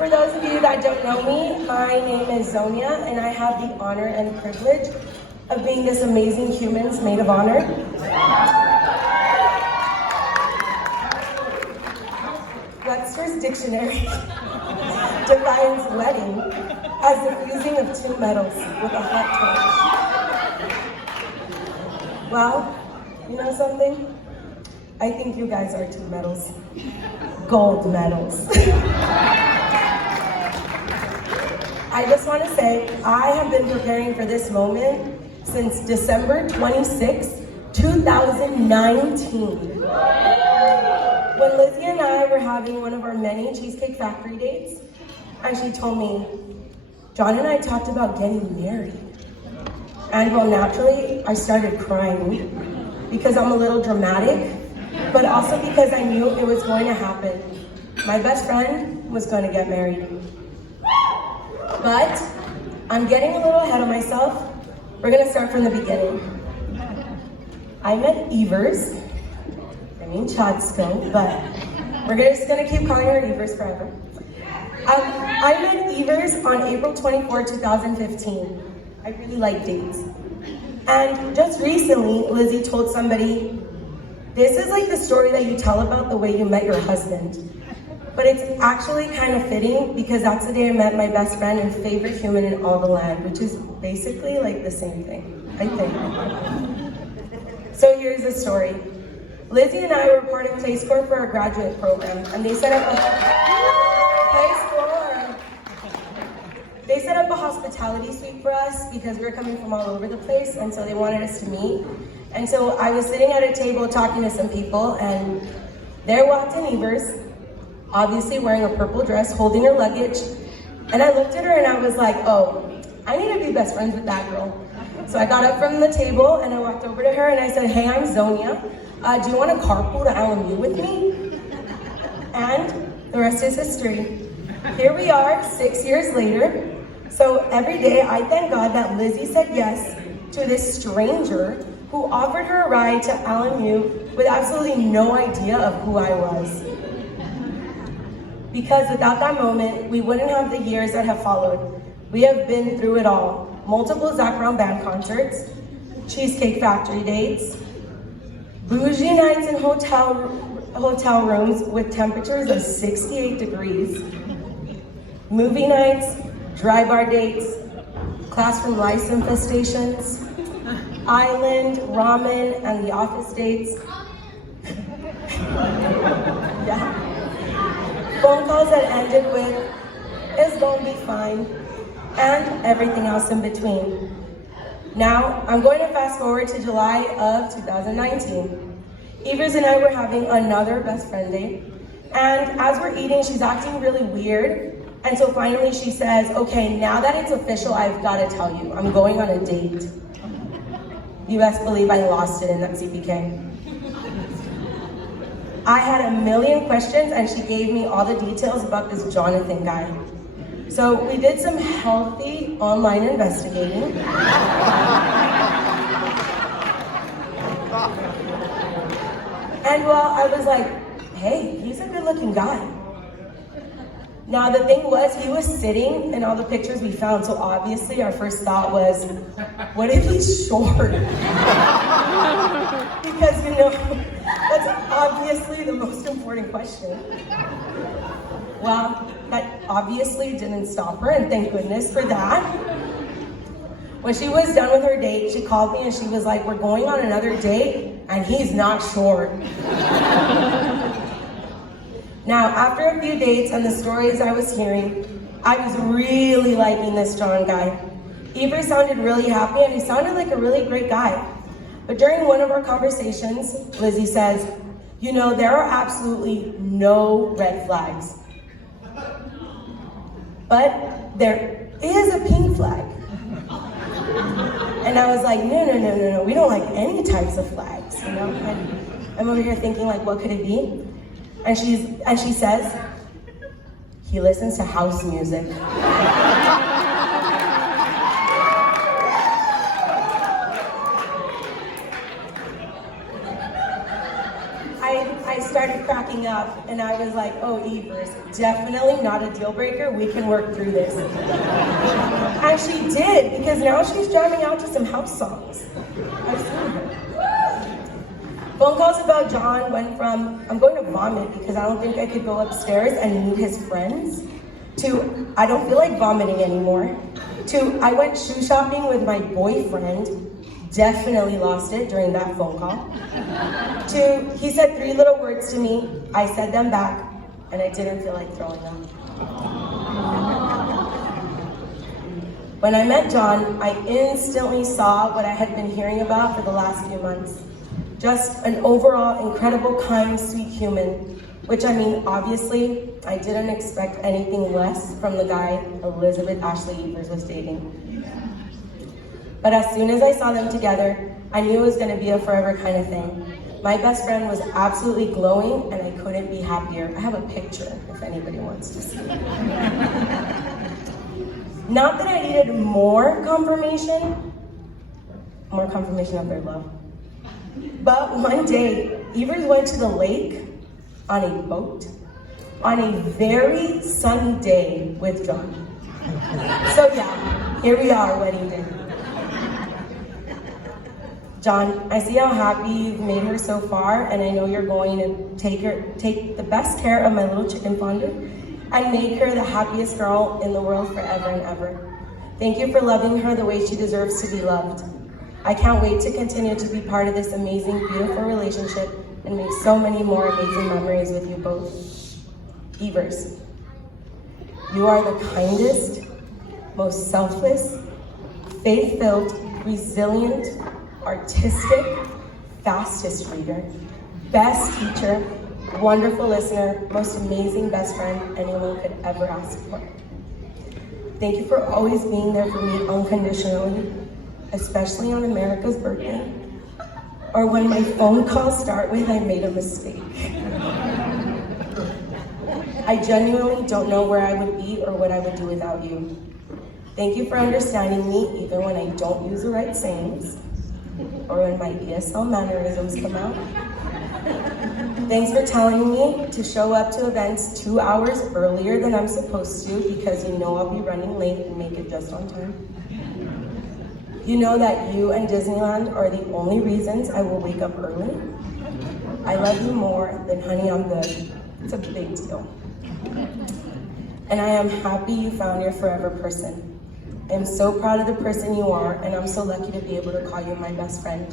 For those of you that don't know me, my name is Zonia, and I have the honor and privilege of being this amazing human's maid of honor. Webster's Dictionary defines wedding as the fusing of two metals with a hot torch. Well, you know something? I think you guys are two metals. Gold medals. I just want to say, I have been preparing for this moment since December 26, 2019. When Lizzie and I were having one of our many Cheesecake Factory dates, and she told me, John and I talked about getting married. And well, naturally, I started crying because I'm a little dramatic, but also because I knew it was going to happen. My best friend was going to get married. But I'm getting a little ahead of myself. We're going to start from the beginning. I met Evers. I mean Chadsko, but we're just going to keep calling her Evers forever. I met Evers on April 24, 2015. I really like dates. And just recently, Lizzie told somebody, this is like the story that you tell about the way you met your husband. But it's actually kind of fitting because that's the day I met my best friend and favorite human in all the land, which is basically like the same thing, I think. So here's the story. Lizzie and I were part of Place Corps for our graduate program, and they set up a hospitality suite for us because we were coming from all over the place, and so they wanted us to meet. And so I was sitting at a table talking to some people, and there walked in Evers, obviously wearing a purple dress, holding her luggage. And I looked at her and I was like, oh, I need to be best friends with that girl. So I got up from the table and I walked over to her and I said, hey, I'm Zonia. Do you want to carpool to LMU with me? And the rest is history. Here we are, 6 years later. So every day I thank God that Lizzie said yes to this stranger who offered her a ride to LMU with absolutely no idea of who I was. Because without that moment, we wouldn't have the years that have followed. We have been through it all. Multiple Zac Brown Band concerts, Cheesecake Factory dates, bougie nights in hotel rooms with temperatures of 68 degrees, movie nights, dry bar dates, classroom lice infestations, island, ramen, and the office dates. Yeah. Phone calls that ended with, it's gonna be fine, and everything else in between. Now, I'm going to fast forward to July of 2019. Evers and I were having another best friend date, and as we're eating, she's acting really weird, and so finally she says, okay, now that it's official, I've gotta tell you, I'm going on a date. You best believe I lost it in that CPK. I had a million questions and she gave me all the details about this Jonathan guy. So we did some healthy online investigating. And well, I was like, hey, he's a good looking guy. Now the thing was, he was sitting in all the pictures we found, so obviously our first thought was, what if he's short? Because you know, that's obviously the most important question. Well, that obviously didn't stop her, and thank goodness for that. When she was done with her date, she called me and she was like, we're going on another date, and he's not short. Now, after a few dates and the stories I was hearing, I was really liking this John guy. Evers sounded really happy and he sounded like a really great guy. But during one of our conversations, Lizzie says, you know, there are absolutely no red flags. But there is a pink flag. And I was like, no, we don't like any types of flags, you know? And I'm over here thinking like, what could it be? And she says, he listens to house music. I started cracking up, and I was like, oh, Evers, definitely not a deal breaker. We can work through this. And she did, because now she's jamming out to some house songs. I've seen her. Phone calls about John went from, I'm going to vomit because I don't think I could go upstairs and meet his friends, to, I don't feel like vomiting anymore, to, I went shoe shopping with my boyfriend, definitely lost it during that phone call, to, he said 3 little words to me, I said them back, and I didn't feel like throwing up. When I met John, I instantly saw what I had been hearing about for the last few months. Just an overall incredible, kind, sweet human, which I mean, obviously, I didn't expect anything less from the guy Elizabeth Ashley Evers was dating. But as soon as I saw them together, I knew it was gonna be a forever kind of thing. My best friend was absolutely glowing, and I couldn't be happier. I have a picture if anybody wants to see. Not that I needed more confirmation of their love. But one day, Evers went to the lake on a boat on a very sunny day with John. So yeah, here we are, wedding day. John, I see how happy you've made her so far, and I know you're going to take the best care of my little chicken fondue and make her the happiest girl in the world forever and ever. Thank you for loving her the way she deserves to be loved. I can't wait to continue to be part of this amazing, beautiful relationship and make so many more amazing memories with you both. Evers, you are the kindest, most selfless, faith-filled, resilient, artistic, fastest reader, best teacher, wonderful listener, most amazing best friend anyone could ever ask for. Thank you for always being there for me unconditionally, especially on America's birthday, or when my phone calls start with, I made a mistake. I genuinely don't know where I would be or what I would do without you. Thank you for understanding me even when I don't use the right sayings, or when my ESL mannerisms come out. Thanks for telling me to show up to events 2 hours earlier than I'm supposed to, because you know I'll be running late and make it just on time. You know that you and Disneyland are the only reasons I will wake up early. I love you more than honey, I'm good. It's a big deal. And I am happy you found your forever person. I am so proud of the person you are, and I'm so lucky to be able to call you my best friend.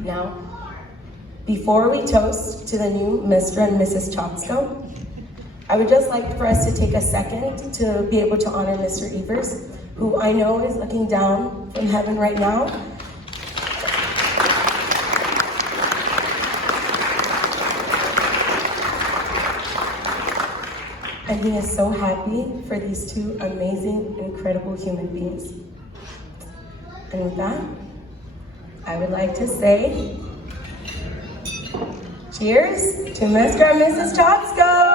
Now, before we toast to the new Mr. and Mrs. Chopsko, I would just like for us to take a second to be able to honor Mr. Evers, who I know is looking down from heaven right now. And he is so happy for these 2 amazing, incredible human beings. And with that, I would like to say, cheers to Mr. and Mrs. Chopsko!